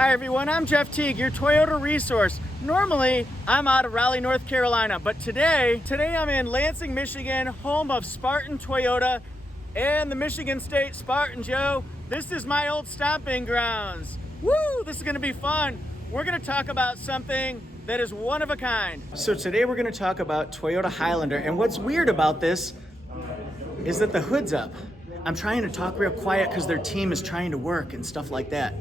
Hi everyone, I'm Jeff Teague, your Toyota resource. Normally, I'm out of Raleigh, North Carolina, but today I'm in Lansing, Michigan, home of Spartan Toyota and the Michigan State Spartan Joe. This is my old stomping grounds. Woo, this is gonna be fun. We're gonna talk about something that is one of a kind. So today we're gonna talk about Toyota Highlander, and what's weird about this is that the hood's up. I'm trying to talk real quiet because their team is trying to work and stuff like that.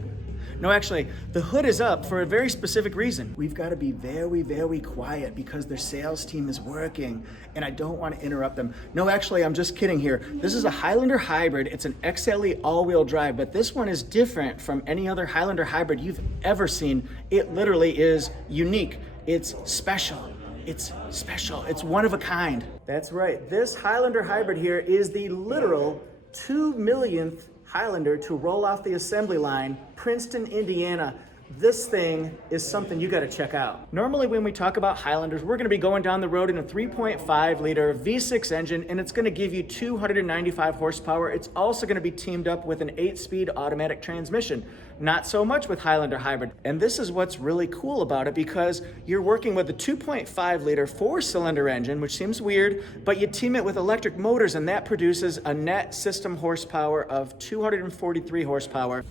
No, actually, the hood is up for a very specific reason. We've got to be very, very quiet because their sales team is working and I don't want to interrupt them. No, actually, I'm just kidding here. This is a Highlander Hybrid. It's an XLE all-wheel drive, but this one is different from any other Highlander Hybrid you've ever seen. It literally is unique. It's special. It's special. It's one of a kind. That's right. This Highlander Hybrid here is the literal 2 millionth Highlander to roll off the assembly line, Princeton, Indiana. This thing is something you gotta check out. Normally when we talk about Highlanders, we're gonna be going down the road in a 3.5 liter V6 engine, and it's gonna give you 295 horsepower. It's also gonna be teamed up with an 8-speed automatic transmission. Not so much with Highlander Hybrid. And this is what's really cool about it, because you're working with a 2.5 liter 4-cylinder engine, which seems weird, but you team it with electric motors and that produces a net system horsepower of 243 horsepower.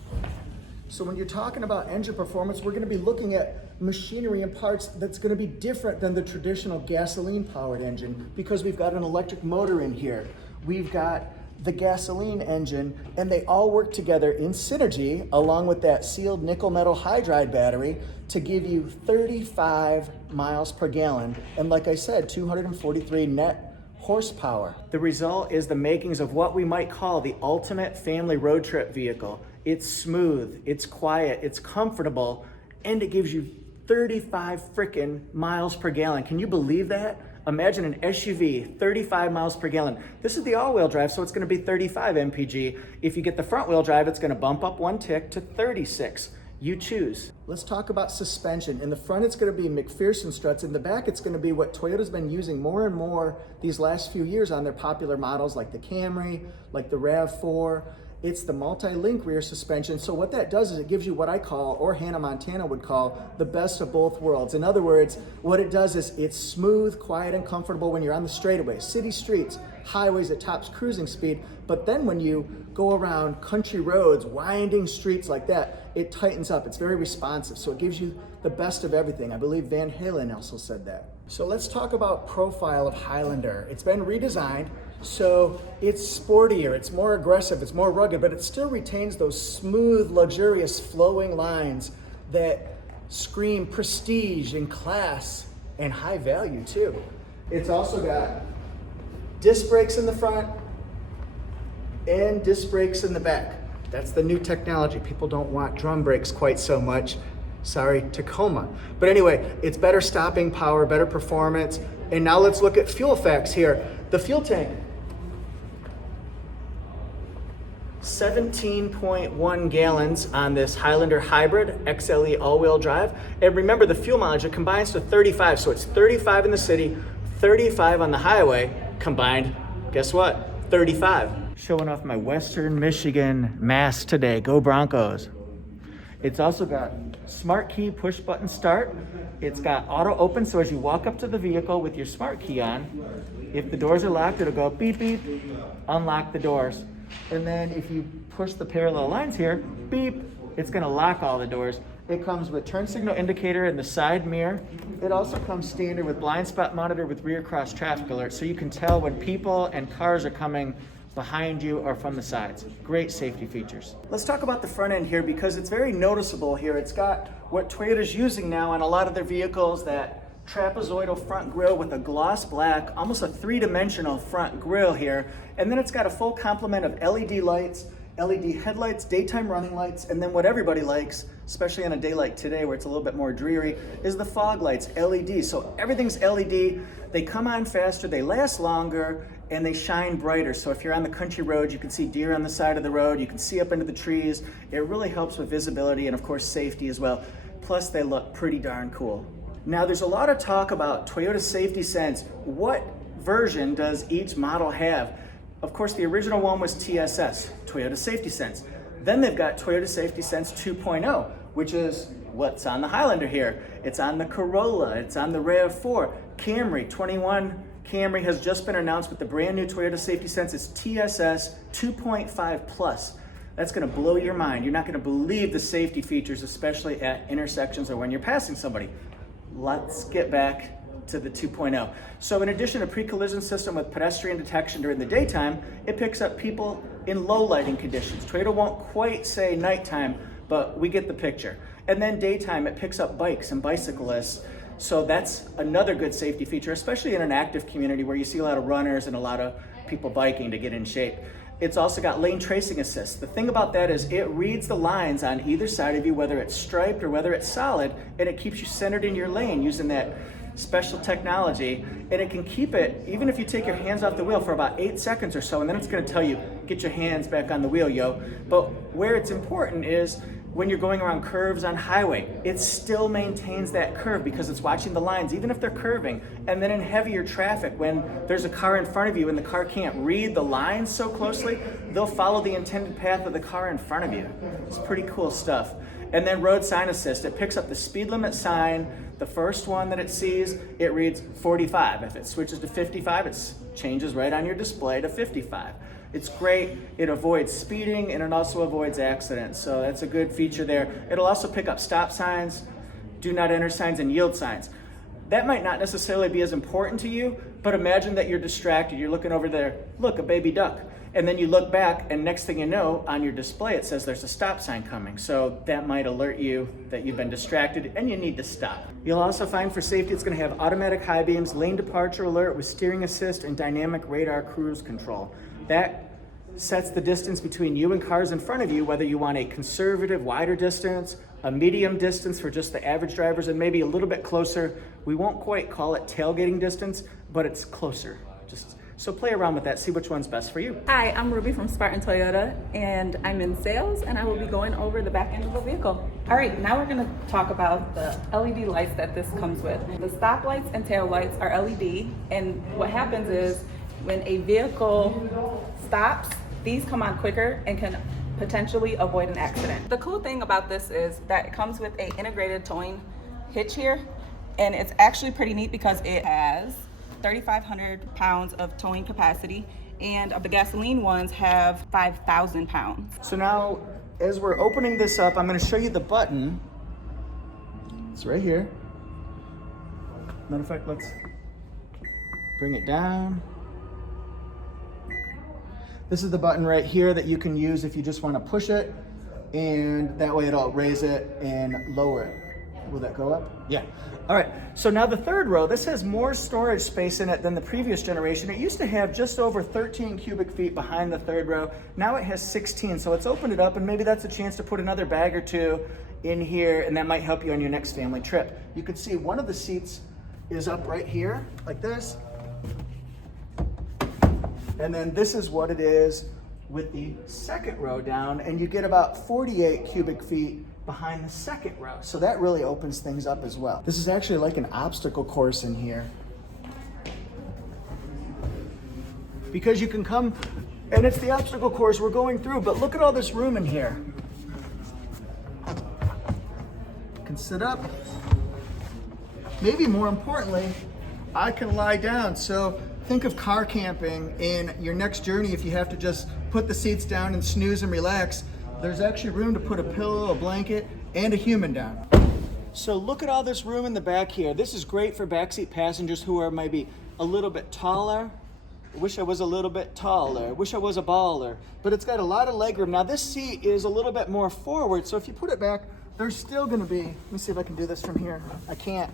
So when you're talking about engine performance, we're gonna be looking at machinery and parts that's gonna be different than the traditional gasoline-powered engine, because we've got an electric motor in here. We've got the gasoline engine, and they all work together in synergy, along with that sealed nickel metal hydride battery, to give you 35 miles per gallon. And like I said, 243 net horsepower. The result is the makings of what we might call the ultimate family road trip vehicle. It's smooth, it's quiet, it's comfortable, and it gives you 35 frickin' miles per gallon. Can you believe that? Imagine an SUV, 35 miles per gallon. This is the all-wheel drive, so it's gonna be 35 mpg. If you get the front-wheel drive, it's gonna bump up one tick to 36. You choose. Let's talk about suspension. In the front, it's gonna be McPherson struts. In the back, it's gonna be what Toyota's been using more and more these last few years on their popular models like the Camry, like the RAV4. It's the multi-link rear suspension. So what that does is it gives you what I call, or Hannah Montana would call, the best of both worlds. In other words, what it does is it's smooth, quiet, and comfortable when you're on the straightaway, city streets, highways at top cruising speed. But then when you go around country roads, winding streets like that, it tightens up. It's very responsive. So it gives you the best of everything. I believe Van Halen also said that. So let's talk about profile of Highlander. It's been redesigned. So it's sportier, it's more aggressive, it's more rugged, but it still retains those smooth, luxurious, flowing lines that scream prestige and class and high value too. It's also got disc brakes in the front and disc brakes in the back. That's the new technology. People don't want drum brakes quite so much. Sorry, Tacoma. But anyway, it's better stopping power, better performance. And now let's look at fuel facts here. The fuel tank, 17.1 gallons on this Highlander Hybrid XLE all-wheel drive. And remember, the fuel mileage, it combines to 35. So it's 35 in the city, 35 on the highway, combined, guess what? 35. Showing off my Western Michigan mask today. Go Broncos. It's also got smart key push button start. It's got auto open, so as you walk up to the vehicle with your smart key on, if the doors are locked, it'll go beep, beep, unlock the doors. And then if you push the parallel lines here, beep, it's gonna lock all the doors. It comes with turn signal indicator and the side mirror. It also comes standard with blind spot monitor with rear cross traffic alert, so you can tell when people and cars are coming behind you or from the sides. Great safety features. Let's talk about the front end here because it's very noticeable here. It's got what Toyota's using now on a lot of their vehicles, that trapezoidal front grille with a gloss black, almost a three-dimensional front grille here. And then it's got a full complement of LED lights, LED headlights, daytime running lights, and then what everybody likes, especially on a day like today where it's a little bit more dreary, is the fog lights, LED. So everything's LED. They come on faster, they last longer, and they shine brighter. So if you're on the country road, you can see deer on the side of the road, you can see up into the trees. It really helps with visibility and of course safety as well. Plus they look pretty darn cool. Now there's a lot of talk about Toyota Safety Sense. What version does each model have? Of course, the original one was TSS, Toyota Safety Sense. Then they've got Toyota Safety Sense 2.0, which is what's on the Highlander here. It's on the Corolla, it's on the RAV4. Camry, 21 Camry has just been announced with the brand new Toyota Safety Sense. It's TSS 2.5 Plus. That's gonna blow your mind. You're not gonna believe the safety features, especially at intersections or when you're passing somebody. Let's get back to the 2.0. So in addition to pre-collision system with pedestrian detection during the daytime, it picks up people in low lighting conditions. Toyota won't quite say nighttime, but we get the picture. And then daytime, it picks up bikes and bicyclists. So that's another good safety feature, especially in an active community where you see a lot of runners and a lot of people biking to get in shape. It's also got lane tracing assist. The thing about that is it reads the lines on either side of you, whether it's striped or whether it's solid, and it keeps you centered in your lane using that special technology, and it can keep it, even if you take your hands off the wheel for about 8 seconds or so, and then it's gonna tell you, get your hands back on the wheel, yo. But where it's important is when you're going around curves on highway, it still maintains that curve because it's watching the lines, even if they're curving. And then in heavier traffic, when there's a car in front of you and the car can't read the lines so closely, they'll follow the intended path of the car in front of you. It's pretty cool stuff. And then road sign assist, it picks up the speed limit sign. The first one that it sees, it reads 45. If it switches to 55, it changes right on your display to 55. It's great, it avoids speeding and it also avoids accidents. So that's a good feature there. It'll also pick up stop signs, do not enter signs, and yield signs. That might not necessarily be as important to you, but imagine that you're distracted, you're looking over there, look, a baby duck. And then you look back and next thing you know, on your display it says there's a stop sign coming. So that might alert you that you've been distracted and you need to stop. You'll also find for safety it's gonna have automatic high beams, lane departure alert with steering assist, and dynamic radar cruise control. That sets the distance between you and cars in front of you, whether you want a conservative, wider distance, a medium distance for just the average drivers, and maybe a little bit closer. We won't quite call it tailgating distance, but it's closer. So play around with that, see which one's best for you. Hi, I'm Ruby from Spartan Toyota, and I'm in sales, and I will be going over the back end of the vehicle. All right, now we're gonna talk about the LED lights that this comes with. The stop lights and tail lights are LED, and what happens is when a vehicle stops, these come on quicker and can potentially avoid an accident. The cool thing about this is that it comes with an integrated towing hitch here, and it's actually pretty neat because it has 3,500 pounds of towing capacity, and the gasoline ones have 5,000 pounds. So now, as we're opening this up, I'm gonna show you the button. It's right here. Matter of fact, let's bring it down. This is the button right here that you can use if you just wanna push it, and that way it'll raise it and lower it. Will that go up? Yeah. All right, so now the third row, this has more storage space in it than the previous generation. It used to have just over 13 cubic feet behind the third row. Now it has 16, so it's opened it up, and maybe that's a chance to put another bag or two in here, and that might help you on your next family trip. You can see one of the seats is up right here, like this. And then this is what it is with the second row down, and you get about 48 cubic feet behind the second row. So that really opens things up as well. This is actually like an obstacle course in here. Because you can come, and it's the obstacle course we're going through, but look at all this room in here. You can sit up. Maybe more importantly, I can lie down. So think of car camping in your next journey. If you have to just put the seats down and snooze and relax, there's actually room to put a pillow, a blanket, and a human down. So look at all this room in the back here. This is great for backseat passengers who are maybe a little bit taller. I wish I was a little bit taller. I wish I was a baller. But it's got a lot of leg room. Now this seat is a little bit more forward, so if you put it back, there's still gonna be, let me see if I can do this from here. I can't.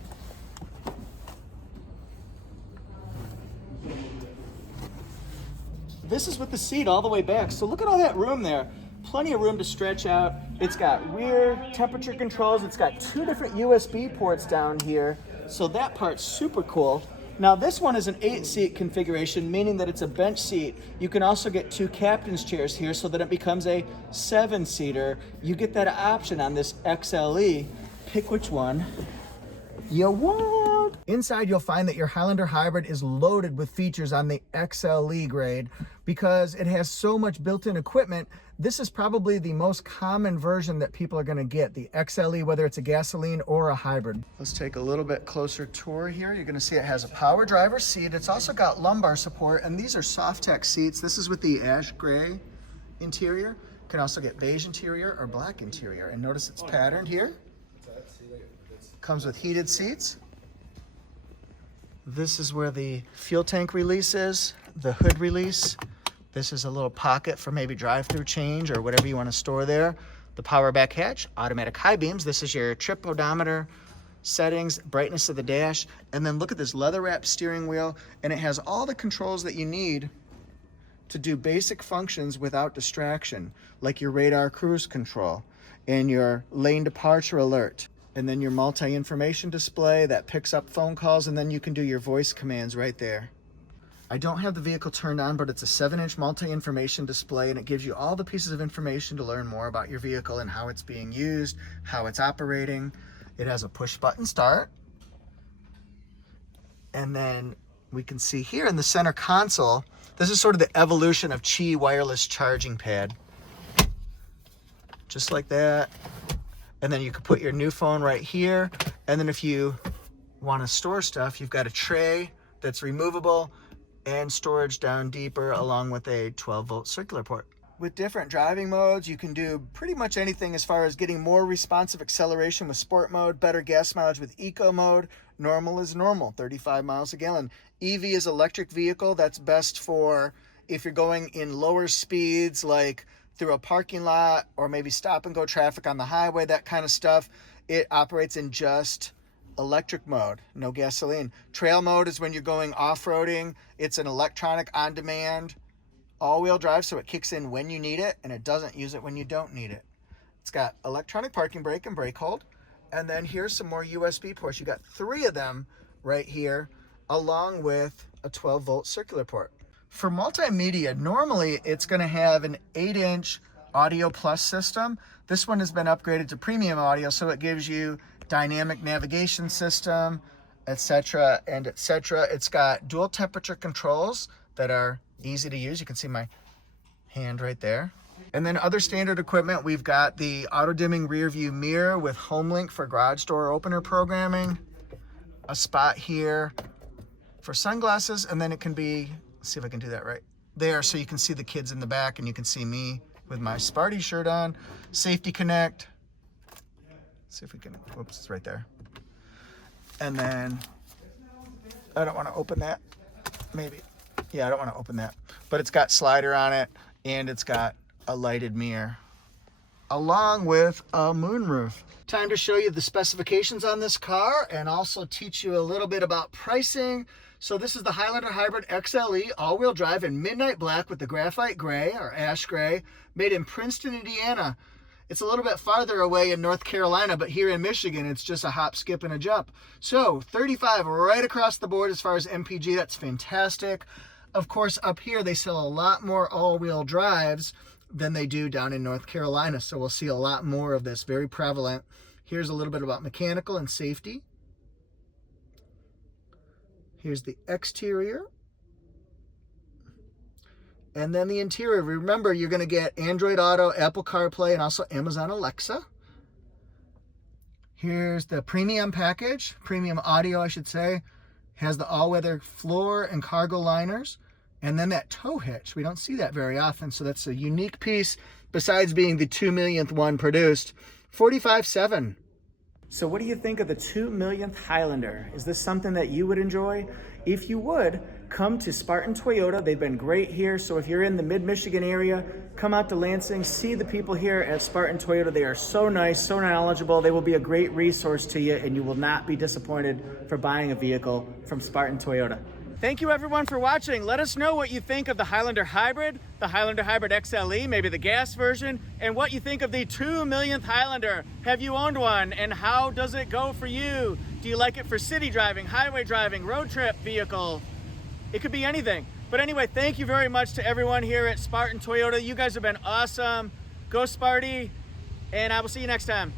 This is with the seat all the way back. So look at all that room there. Plenty of room to stretch out. It's got rear temperature controls. It's got 2 different USB ports down here. So that part's super cool. Now this one is an 8-seat configuration, meaning that it's a bench seat. You can also get 2 captain's chairs here so that it becomes a 7-seater. You get that option on this XLE. Pick which one you want. Inside, you'll find that your Highlander Hybrid is loaded with features on the XLE grade because it has so much built-in equipment. This is probably the most common version that people are going to get, the XLE, whether it's a gasoline or a hybrid. Let's take a little bit closer tour here. You're going to see it has a power driver seat. It's also got lumbar support, and these are Soft-Tech seats. This is with the ash gray interior. You can also get beige interior or black interior. And notice it's patterned here. Comes with heated seats. This is where the fuel tank release is, the hood release. This is a little pocket for maybe drive-through change or whatever you want to store there. The power back hatch, automatic high beams. This is your trip odometer settings, brightness of the dash. And then look at this leather-wrapped steering wheel, and it has all the controls that you need to do basic functions without distraction, like your radar cruise control and your lane departure alert. And then your multi-information display that picks up phone calls, and then you can do your voice commands right there. I don't have the vehicle turned on, but it's a 7-inch multi-information display, and it gives you all the pieces of information to learn more about your vehicle and how it's being used, how it's operating. It has a push-button start. And then we can see here in the center console, this is sort of the evolution of Qi wireless charging pad. Just like that. And then you can put your new phone right here. And then if you want to store stuff, you've got a tray that's removable and storage down deeper, along with a 12-volt circular port. With different driving modes, you can do pretty much anything as far as getting more responsive acceleration with sport mode, better gas mileage with eco mode. Normal is normal, 35 miles a gallon. EV is electric vehicle. That's best for if you're going in lower speeds, like through a parking lot or maybe stop and go traffic on the highway, that kind of stuff. It operates in just electric mode, no gasoline. Trail mode is when you're going off-roading. It's an electronic on-demand all-wheel drive, so it kicks in when you need it and it doesn't use it when you don't need it. It's got electronic parking brake and brake hold. And then here's some more USB ports. You got 3 of them right here, along with a 12-volt circular port. For multimedia, normally it's going to have an 8-inch Audio Plus system. This one has been upgraded to premium audio, so it gives you dynamic navigation system, etc. and etc. It's got dual temperature controls that are easy to use. You can see my hand right there. And then other standard equipment, we've got the auto dimming rear view mirror with HomeLink for garage door opener programming, a spot here for sunglasses, and then it can be, let's see if I can do that right there, so you can see the kids in the back and you can see me with my Sparty shirt on. Safety Connect. Let's see if we can, whoops, it's right there. And then, I don't want to open that, maybe. Yeah, I don't want to open that. But it's got slider on it, and it's got a lighted mirror, along with a moonroof. Time to show you the specifications on this car and also teach you a little bit about pricing. So this is the Highlander Hybrid XLE all-wheel drive in midnight black with the graphite gray or ash gray, made in Princeton, Indiana. It's a little bit farther away in North Carolina, but here in Michigan, it's just a hop, skip, and a jump. So 35 right across the board as far as MPG. That's fantastic. Of course, up here, they sell a lot more all-wheel drives than they do down in North Carolina. So we'll see a lot more of this, very prevalent. Here's a little bit about mechanical and safety. Here's the exterior. And then the interior. Remember, you're going to get Android Auto, Apple CarPlay, and also Amazon Alexa. Here's the premium package, premium audio, I should say. Has the all-weather floor and cargo liners. And then that tow hitch. We don't see that very often, so that's a unique piece, besides being the 2 millionth one produced. $45,700. So what do you think of the 2 millionth Highlander? Is this something that you would enjoy? If you would, come to Spartan Toyota. They've been great here. So if you're in the mid-Michigan area, come out to Lansing, see the people here at Spartan Toyota. They are so nice, so knowledgeable. They will be a great resource to you, and you will not be disappointed for buying a vehicle from Spartan Toyota. Thank you everyone for watching. Let us know what you think of the Highlander Hybrid, the Highlander Hybrid XLE, maybe the gas version, and what you think of the 2 millionth Highlander. Have you owned one, and how does it go for you? Do you like it for city driving, highway driving, road trip vehicle? It could be anything. But anyway, thank you very much to everyone here at Spartan Toyota. You guys have been awesome. Go Sparty, and I will see you next time.